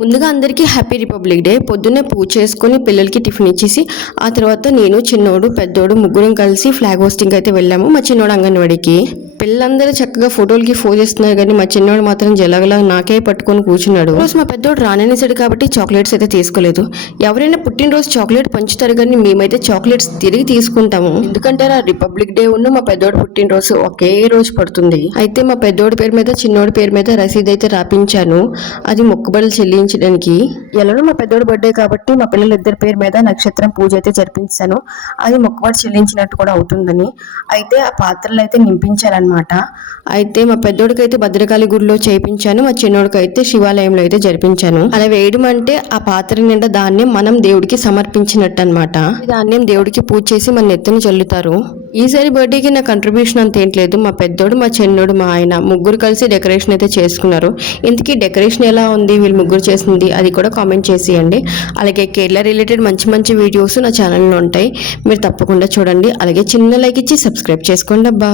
ముందుగా అందరికీ happy republic day. పొద్దున్నే పూజ చేసుకొని పిల్లలకి టిఫిన్ ఇచ్చేసి ఆ తర్వాత నేను చిన్నోడు పెద్దోడు ముగ్గురం కలిసి ఫ్లాగ్ హోస్టింగ్ అయితే వెళ్ళాము మా చిన్నోడు అంగన్వాడికి. పిల్లలందరూ చక్కగా ఫోటోలకి ఫోజ్ చేస్తున్నారు కానీ మా చిన్నోడు మాత్రం జలగలా నాకే పట్టుకొని కూర్చున్నాడు. రోజు మా పెద్దోడు రానేసాడు కాబట్టి చాక్లెట్స్ అయితే తీసుకోలేదు. ఎవరైనా పుట్టినరోజు చాక్లెట్ పంచుతారు కానీ మేమైతే చాక్లెట్స్ తిరిగి తీసుకుంటాము. ఎందుకంటే రిపబ్లిక్ డే ఉన్న మా పెద్దోడు పుట్టినరోజు ఒకే రోజు పడుతుంది. అయితే మా పెద్దోడి పేరు మీద చిన్నోడి పేరు మీద రసీదు అయితే రాపించాను. అది మొక్కుబడులు చెల్లించడానికి. ఎలానో మా పెద్దోడి బర్త్డే కాబట్టి మా పిల్లలిద్దరి పేరు మీద నక్షత్రం పూజ అయితే జరిపించాను. అది మొక్కుబడి చెల్లించినట్టు కూడా అవుతుందని. అయితే ఆ పాత్రలు అయితే నింపించాలన్నమాట. అయితే మా పెద్దోడికి అయితే భద్రకాళి గుడిలో చేయించాను, మా చిన్నోడికి అయితే శివాలయంలో అయితే జరిపించాను. అలా వేయడం అంటే ఆ పాత్ర నిండా ధాన్యం మనం దేవుడికి సమర్పించినట్టు అనమాట. ధాన్యం దేవుడికి పూజ చేసి మన నెత్తిని చల్లుతారు. ఈసారి బర్త్డేకి నా కంట్రిబ్యూషన్ అంత ఏంటి లేదు. మా పెద్దోడు మా చిన్నోడు మా ఆయన ముగ్గురు కలిసి డెకరేషన్ అయితే చేసుకున్నారు. ఇంతకీ డెకరేషన్ ఎలా ఉంది వీళ్ళు ముగ్గురు చేసింది అది కూడా కామెంట్ చేసేయండి. అలాగే కేరళ రిలేటెడ్ మంచి మంచి వీడియోస్ నా ఛానల్లో ఉంటాయి, మీరు తప్పకుండా చూడండి. అలాగే చిన్న లైక్ ఇచ్చి సబ్స్క్రైబ్ చేసుకోండి అబ్బా.